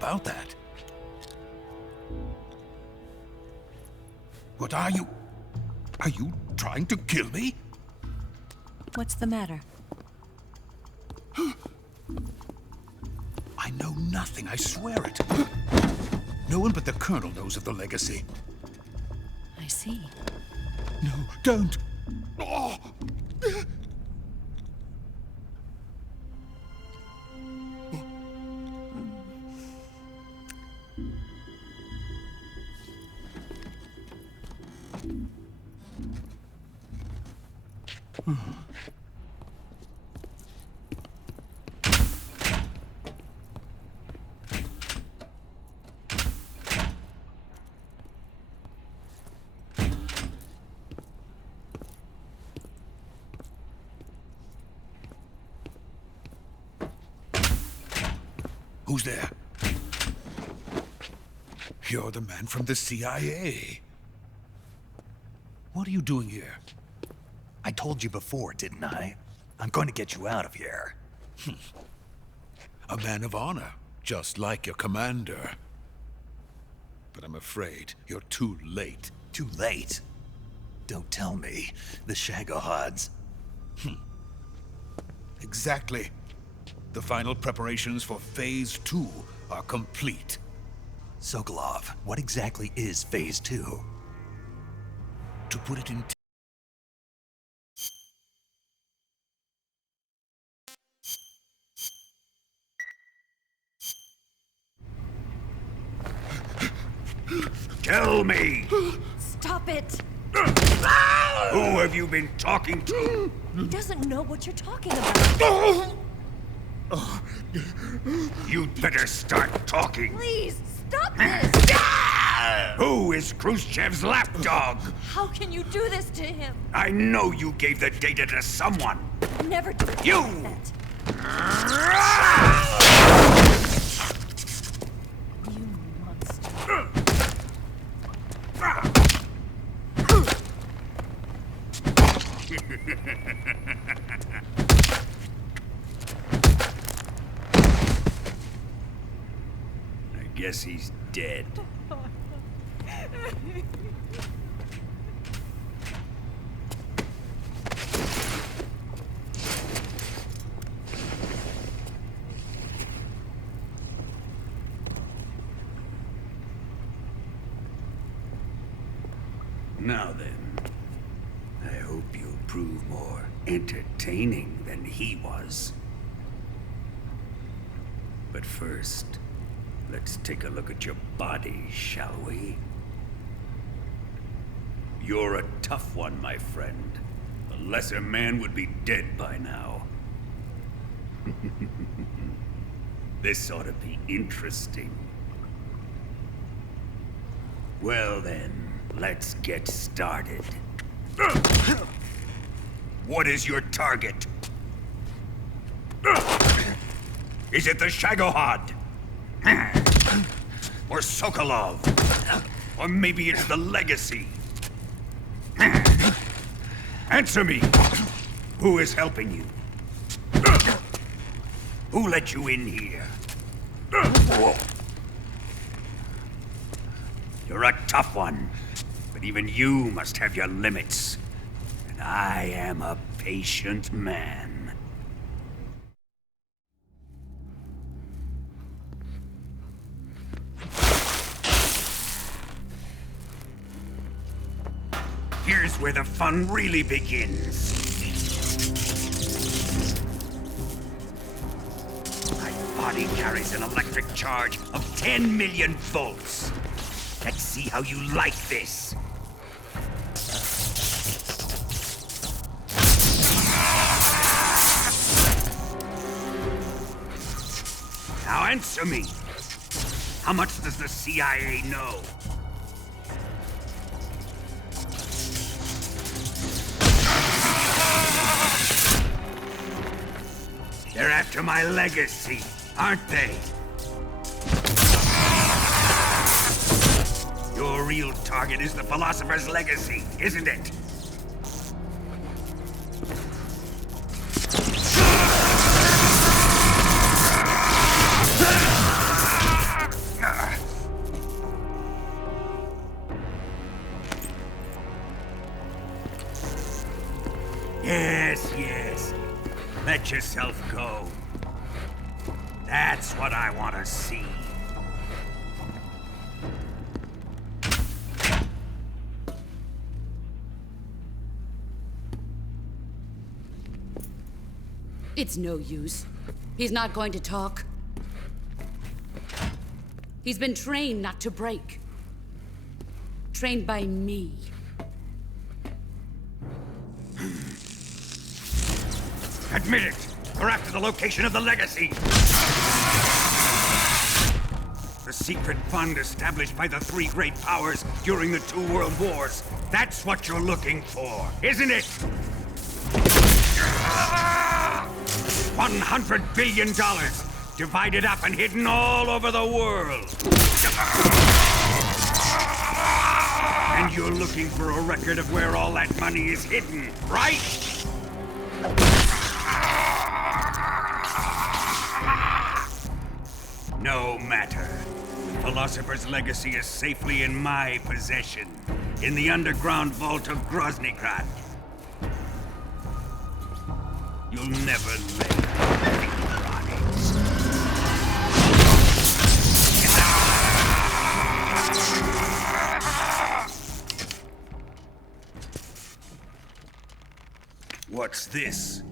about that. What are you? Are you trying to kill me? What's the matter? I know nothing, I swear it. No one but the Colonel knows of the legacy. I see. No, don't! Oh. Who's there? You're the man from the CIA. What are you doing here? I told you before, didn't I? I'm going to get you out of here. A man of honor, just like your commander. But I'm afraid you're too late. Too late? Don't tell me. The Shagohods. Exactly. The final preparations for Phase 2 are complete. Sokolov, what exactly is Phase 2? To put it in Tell me! Stop it! Who have you been talking to? He doesn't know what you're talking about. You'd better start talking. Please, stop this! Who is Khrushchev's lapdog? How can you do this to him? I know you gave the data to someone. Never do You! that. You monster. I guess he's dead. Now then, I hope you'll prove more entertaining than he was. But first, let's take a look at your body, shall we? You're a tough one, my friend. A lesser man would be dead by now. This ought to be interesting. Well then, let's get started. What is your target? Is it the Shagohod? Or Sokolov? Or maybe it's the Legacy? Answer me! Who is helping you? Who let you in here? You're a tough one, but even you must have your limits. And I am a patient man. Here's where the fun really begins. My body carries an electric charge of 10 million volts. Let's see how you like this. Now answer me. How much does the CIA know? They're after my legacy, aren't they? Your real target is the Philosopher's Legacy, isn't it? let yourself go. That's what I want to see. It's no use. He's not going to talk. He's been trained not to break. Trained by me. Admit it! We're after the location of the legacy! The secret fund established by the three great powers during the 2 world wars. That's what you're looking for, isn't it? $100 billion, divided up and hidden all over the world. And you're looking for a record of where all that money is hidden, right? No matter. The Philosopher's legacy is safely in my possession, in the underground vault of Groznygrad. You'll never live on it. What's this?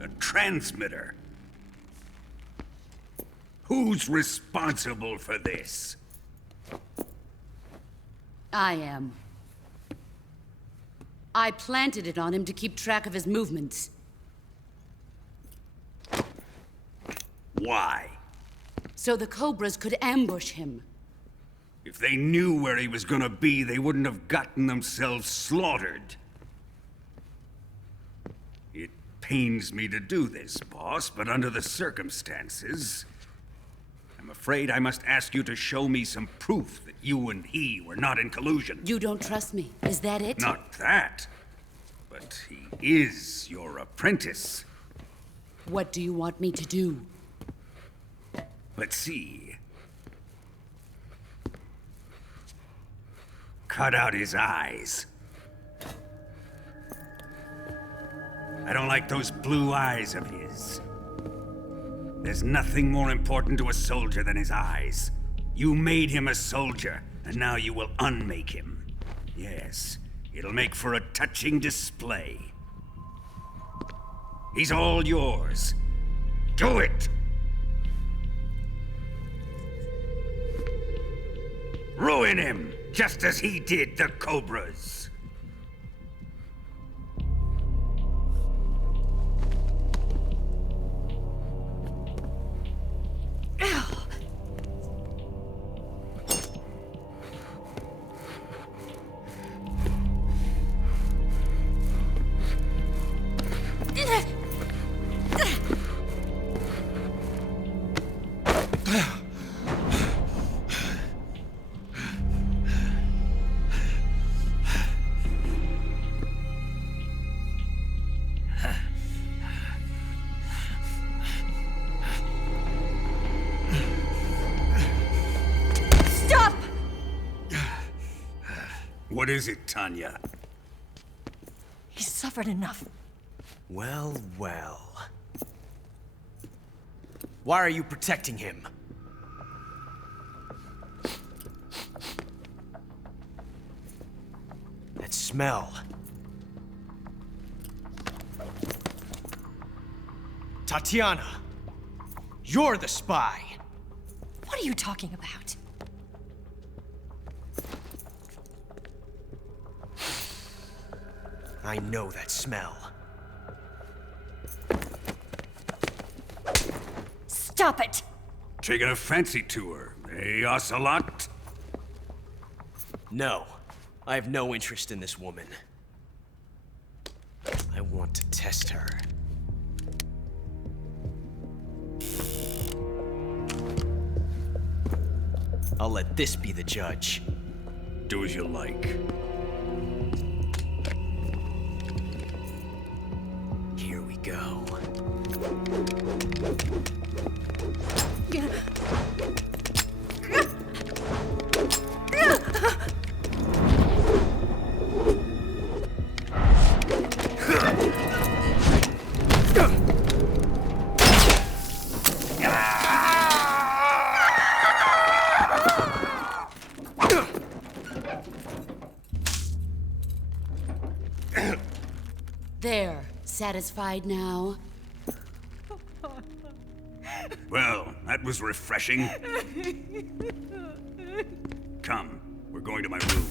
A transmitter? Who's responsible for this? I am. I planted it on him to keep track of his movements. Why? So the Cobras could ambush him. If they knew where he was gonna be, they wouldn't have gotten themselves slaughtered. It pains me to do this, boss, but under the circumstances, I'm afraid I must ask you to show me some proof that you and he were not in collusion. You don't trust me, is that it? Not that, but he is your apprentice. What do you want me to do? Let's see. Cut out his eyes. I don't like those blue eyes of his. There's nothing more important to a soldier than his eyes. You made him a soldier, and now you will unmake him. Yes, it'll make for a touching display. He's all yours. Do it! Ruin him, just as he did the Cobras. Stop! What is it, Tanya? He's suffered enough. Well, well. Why are you protecting him? That smell. Tatiana, you're the spy. What are you talking about? I know that smell. Stop it! Taking a fancy to her, eh, Ocelot? No, I have no interest in this woman. I want to test her. I'll let this be the judge. Do as you like. Here we go. There. Satisfied now? Well, that was refreshing. Come, we're going to my room.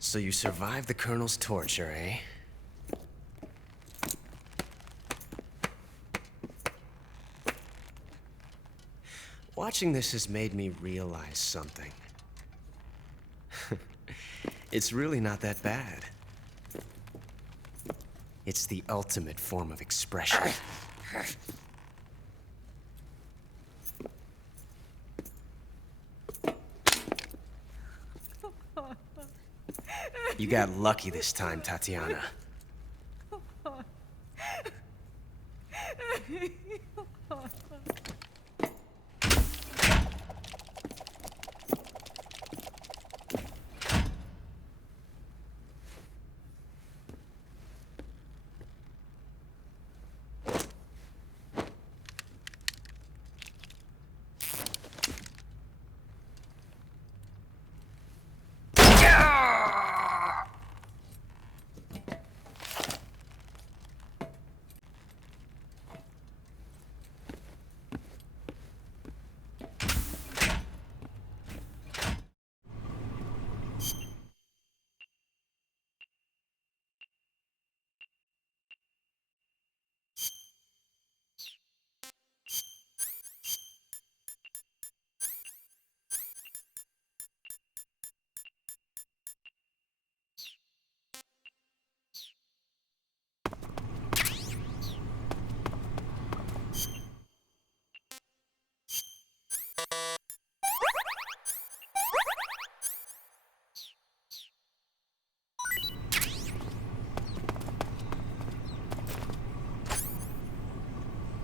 So you survived the Colonel's torture, eh? Watching this has made me realize something. It's really not that bad. It's the ultimate form of expression. You got lucky this time, Tatiana.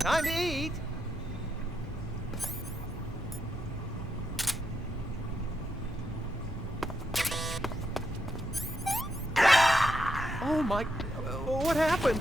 Time to eat! Oh my... what happened?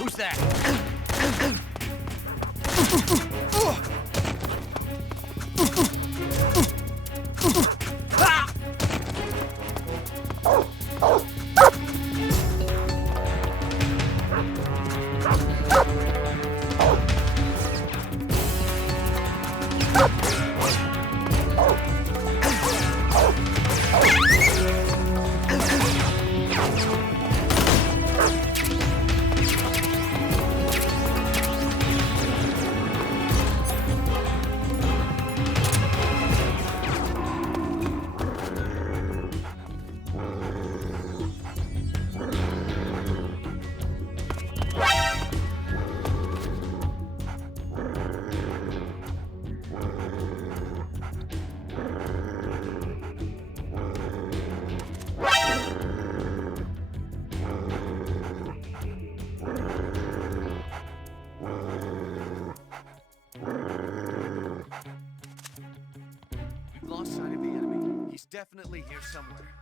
Who's that? definitely here somewhere.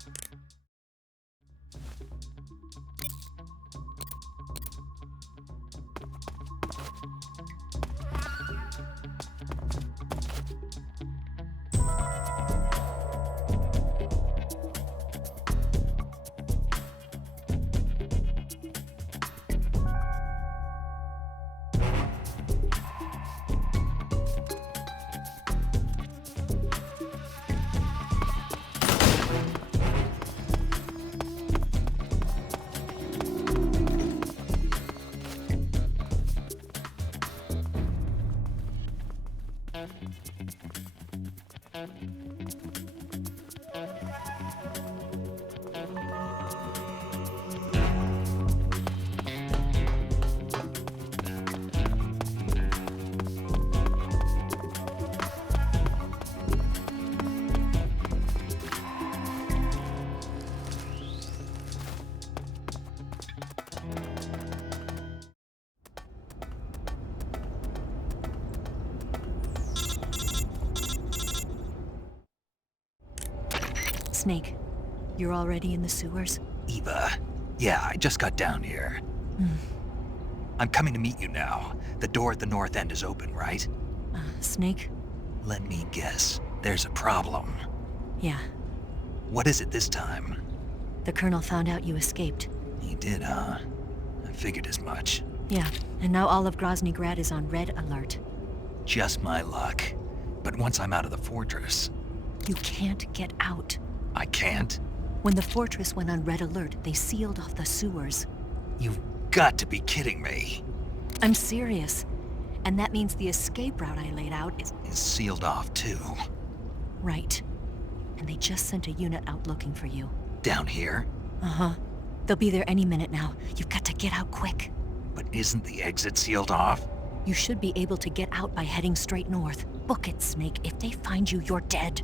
Snake, you're already in the sewers? Eva. Yeah, I just got down here. I'm coming to meet you now. The door at the north end is open, right? Snake? Let me guess. There's a problem. Yeah. What is it this time? The Colonel found out you escaped. He did, huh? I figured as much. Yeah, and now all of Grozny Grad is on red alert. Just my luck. But once I'm out of the fortress, You can't get out. I can't. When the fortress went on red alert, they sealed off the sewers. You've got to be kidding me. I'm serious. And that means the escape route I laid out is Is sealed off too. right. And they just sent a unit out looking for you. Down here? Uh-huh. They'll be there any minute now. You've got to get out quick. But isn't the exit sealed off? You should be able to get out by heading straight north. Book it, Snake. If they find you, you're dead.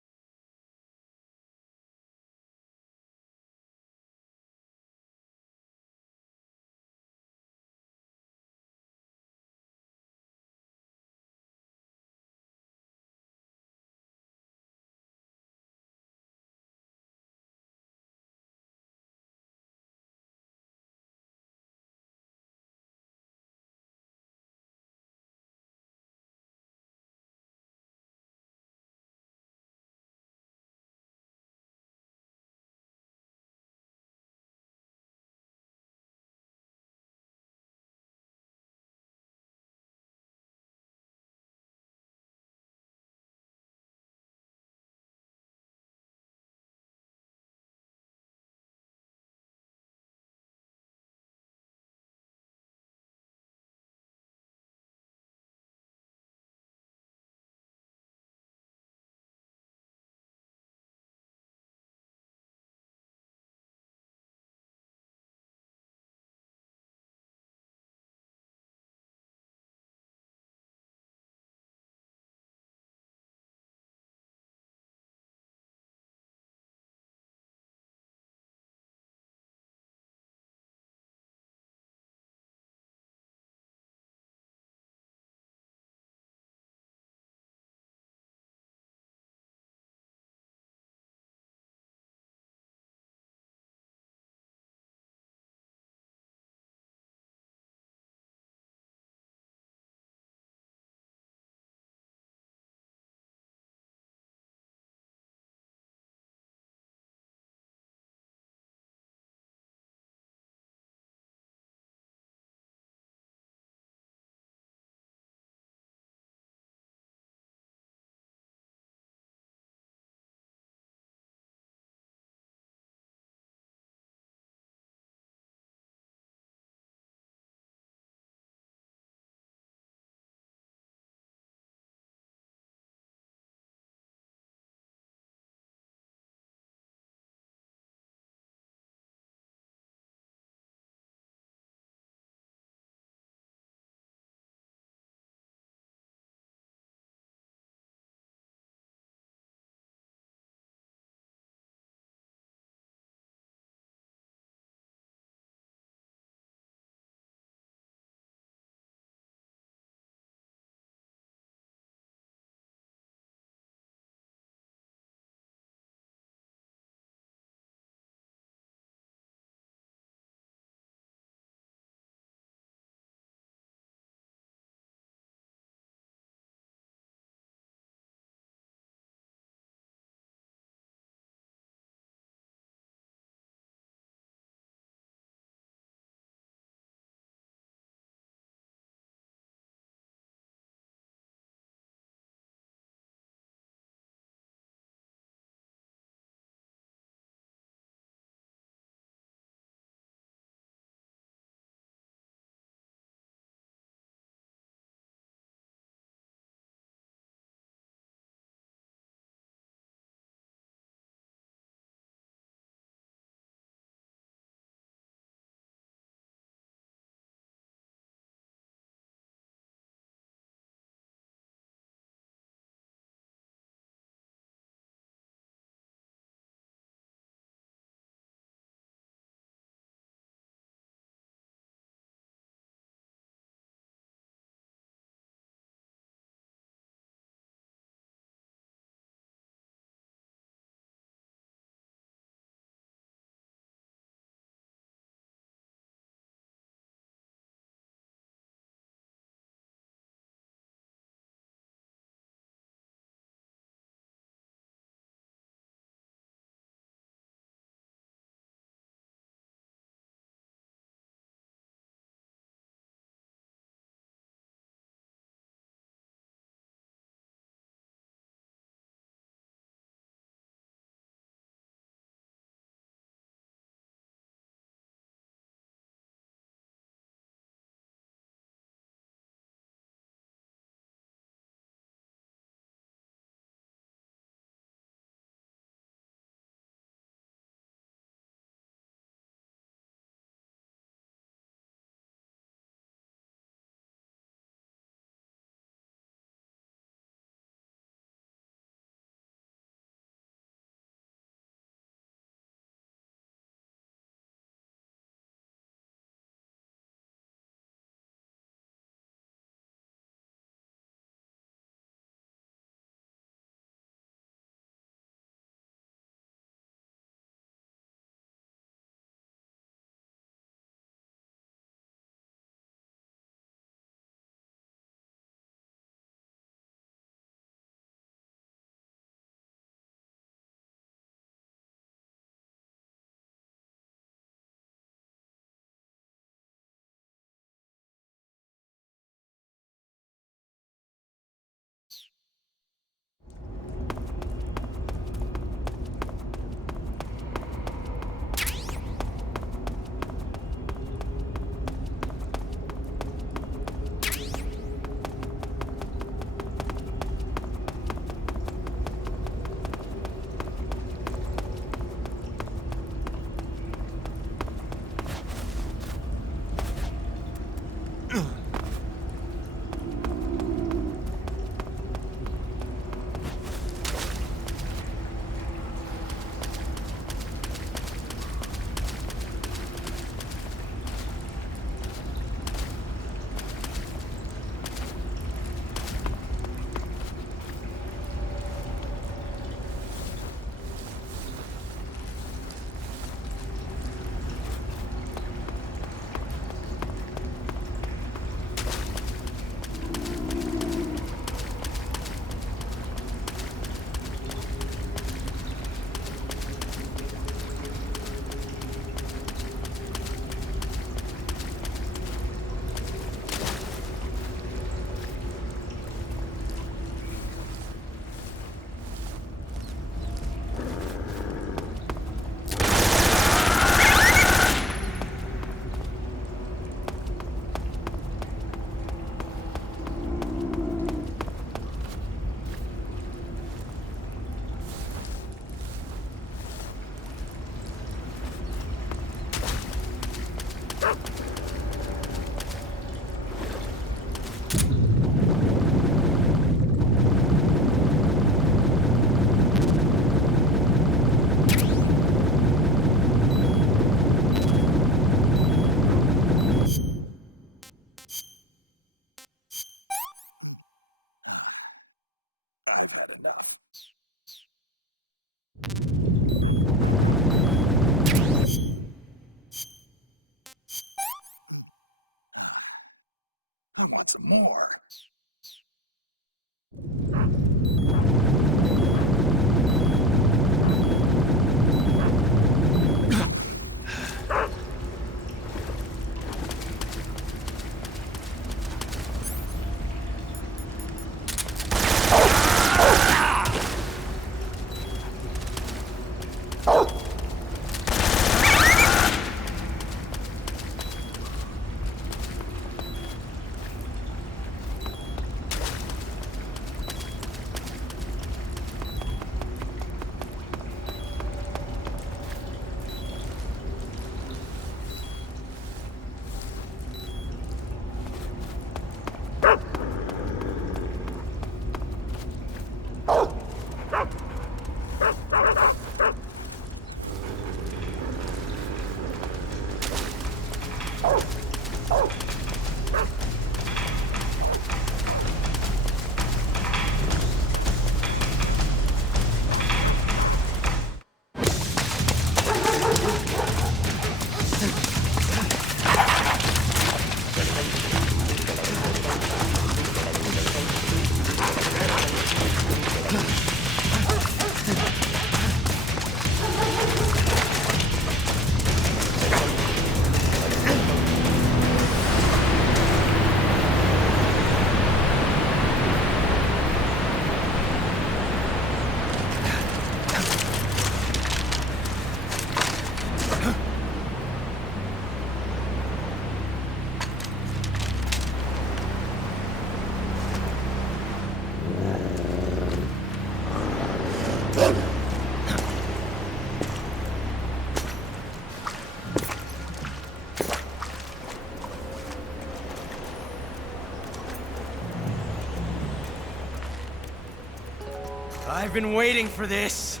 I've been waiting for this.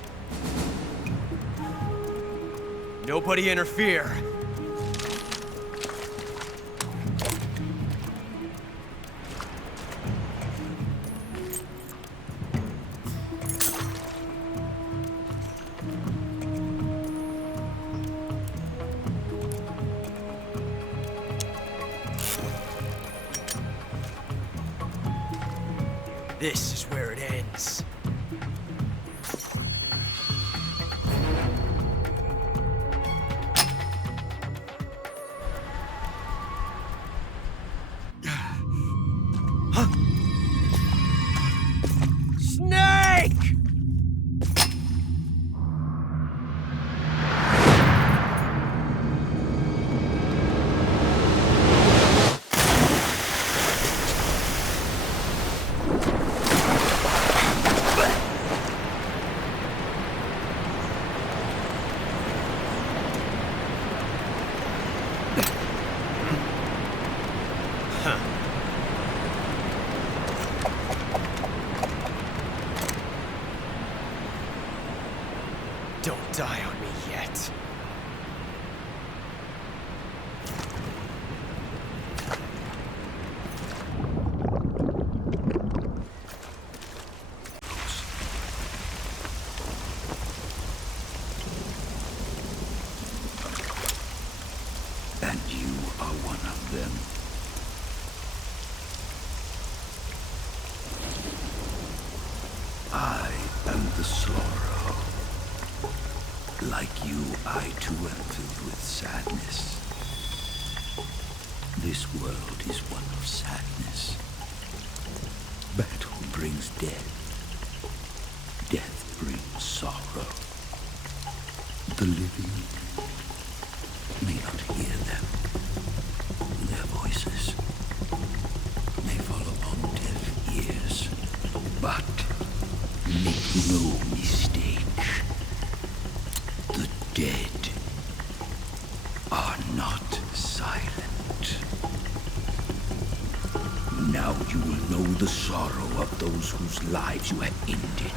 Nobody interfere. This is where it ends. Snake! Don't die on me yet. And you are one of them. I am the sorrow. Like you, I too am filled with sadness. This world is one of sadness. Battle brings death. Death brings sorrow. The living may not hear them. Their voices may fall upon deaf ears. But make no mistake. The dead are not silent. Now you will know the sorrow of those whose lives you have ended.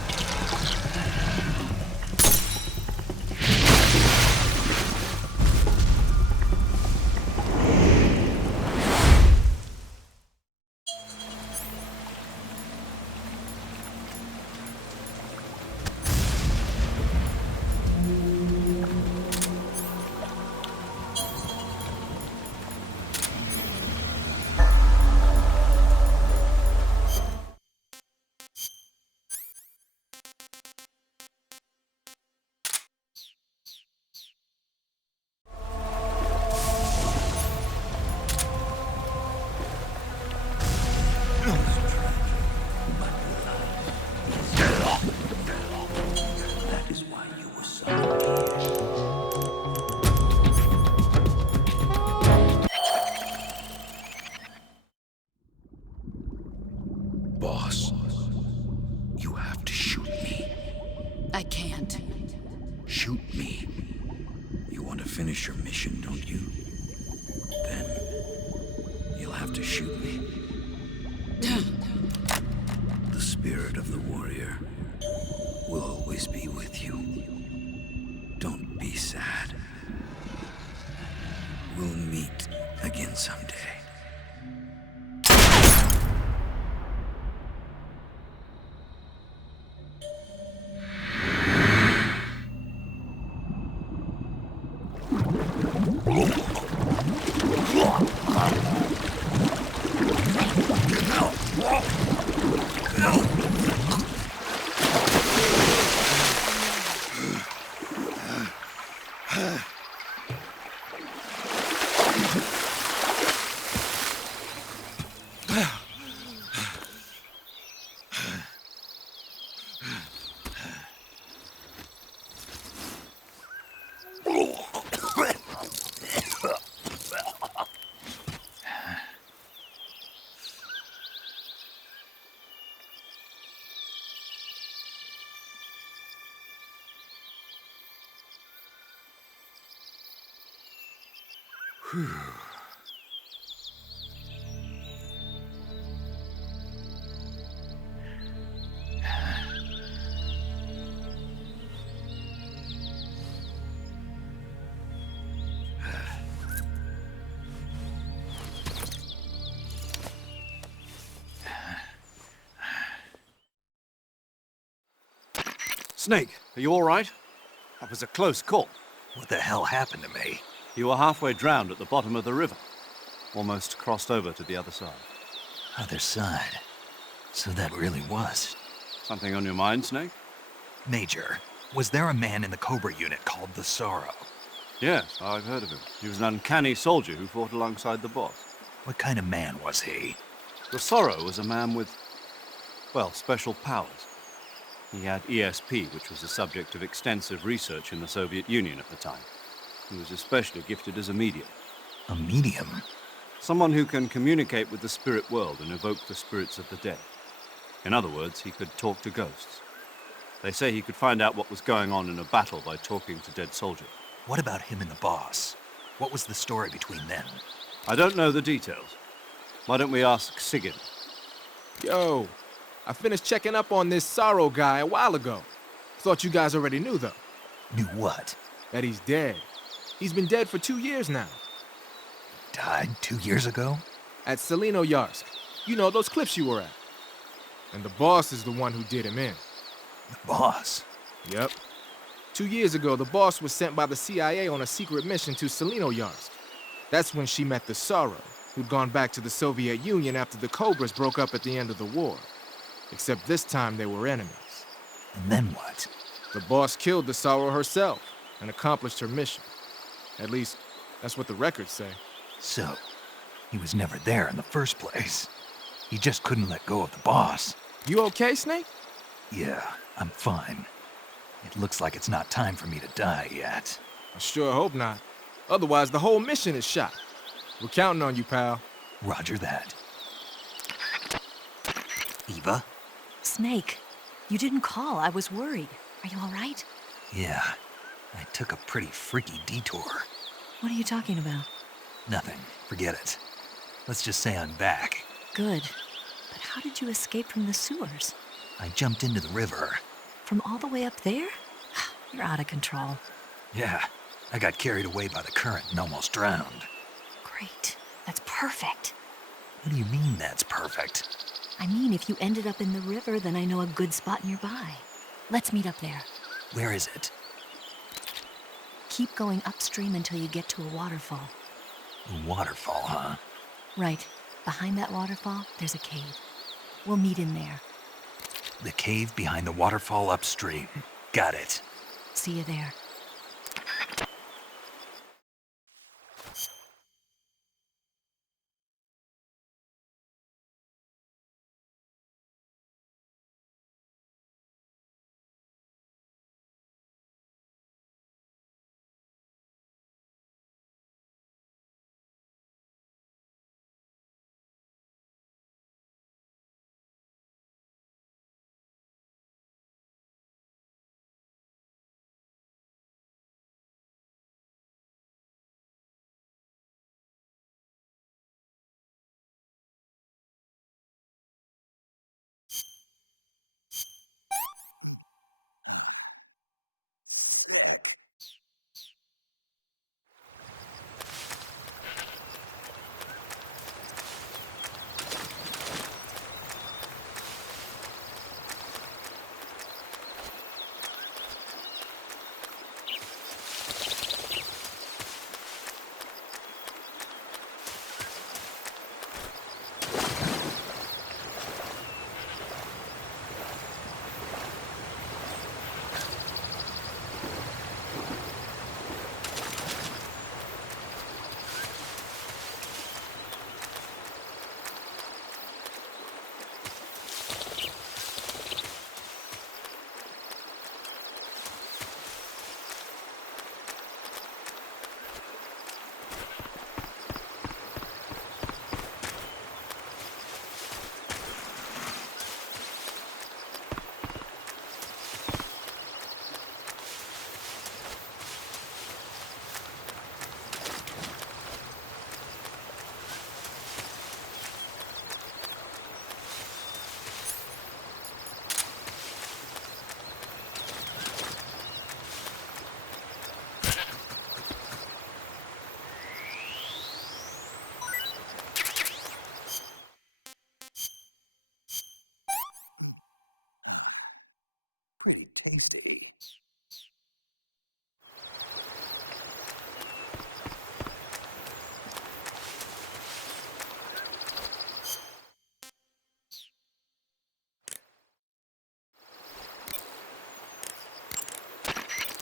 finish your mission, don't you? Then you'll have to shoot me. The spirit of the warrior will always be with you. Don't be sad. We'll meet again someday. Snake, are you all right? That was a close call. What the hell happened to me? You were halfway drowned at the bottom of the river. Almost crossed over to the other side. Other side. So that really was. Something on your mind, Snake? Major, was there a man in the Cobra unit called the Sorrow? Yes, I've heard of him. He was an uncanny soldier who fought alongside the boss. What kind of man was he? The Sorrow was a man with, well, special powers. He had ESP, which was the subject of extensive research in the Soviet Union at the time. He was especially gifted as a medium. A medium? Someone who can communicate with the spirit world and evoke the spirits of the dead. In other words, he could talk to ghosts. They say he could find out what was going on in a battle by talking to dead soldiers. What about him and the boss? What was the story between them? I don't know the details. Why don't we ask Sigyn? Yo, I finished checking up on this Sorrow guy a while ago. Thought you guys already knew, though. Knew what? That he's dead. He's been dead for 2 years now. Died 2 years ago? At Selino Yarsk. You know, those cliffs you were at. And the boss is the one who did him in. The boss? Yep. 2 years ago, the boss was sent by the CIA on a secret mission to Selino Yarsk. That's when she met the Sorrow, who'd gone back to the Soviet Union after the Cobras broke up at the end of the war. Except this time they were enemies. And then what? The boss killed the Sorrow herself and accomplished her mission. At least, that's what the records say. So, he was never there in the first place. He just couldn't let go of the boss. You okay, Snake? Yeah, I'm fine. It looks like it's not time for me to die yet. I sure hope not. Otherwise, the whole mission is shot. We're counting on you, pal. Roger that. Eva? Snake, you didn't call. I was worried. Are you all right? Yeah, I took a pretty freaky detour. What are you talking about? Nothing. Forget it. Let's just say I'm back. Good. But how did you escape from the sewers? I jumped into the river. From all the way up there? You're out of control. Yeah, I got carried away by the current and almost drowned. Great. That's perfect. What do you mean that's perfect? I mean, if you ended up in the river, then I know a good spot nearby. Let's meet up there. Where is it? Keep going upstream until you get to a waterfall. A waterfall, huh? Right. Behind that waterfall, there's a cave. We'll meet in there. The cave behind the waterfall upstream. Got it. See you there.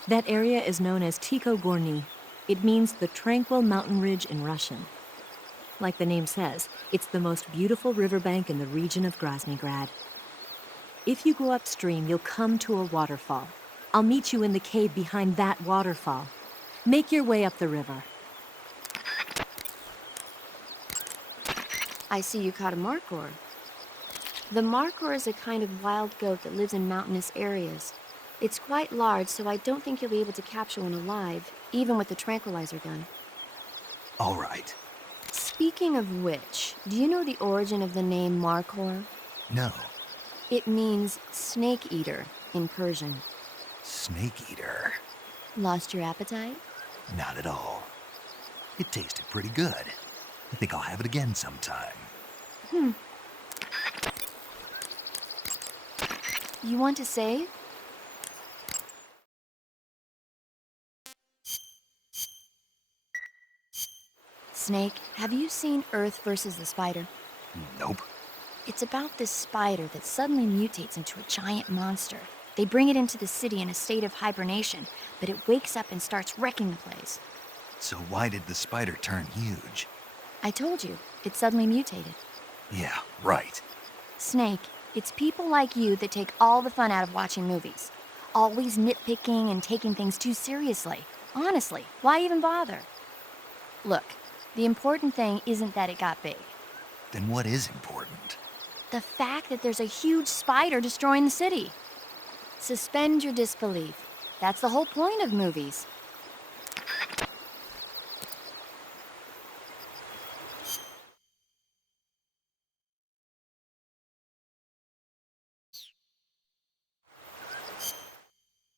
That area is known as Tycho Gorny. It means the tranquil mountain ridge in Russian. Like the name says, it's the most beautiful riverbank in the region of Groznygrad. If you go upstream, you'll come to a waterfall. I'll meet you in the cave behind that waterfall. Make your way up the river. I see you caught a markhor. The markhor is a kind of wild goat that lives in mountainous areas. It's quite large, so I don't think you'll be able to capture one alive, even with the tranquilizer gun. All right. Speaking of which, do you know the origin of the name markhor? No. It means snake eater in Persian. Snake eater? Lost your appetite? Not at all. It tasted pretty good. I think I'll have it again sometime. You want to save? Snake, have you seen Earth versus the Spider? Nope. It's about this spider that suddenly mutates into a giant monster. They bring it into the city in a state of hibernation, but it wakes up and starts wrecking the place. So why did the spider turn huge? I told you, it suddenly mutated. Yeah, right. Snake, it's people like you that take all the fun out of watching movies. Always nitpicking and taking things too seriously. Honestly, why even bother? Look, the important thing isn't that it got big. Then what is important? The fact that there's a huge spider destroying the city. Suspend your disbelief. That's the whole point of movies.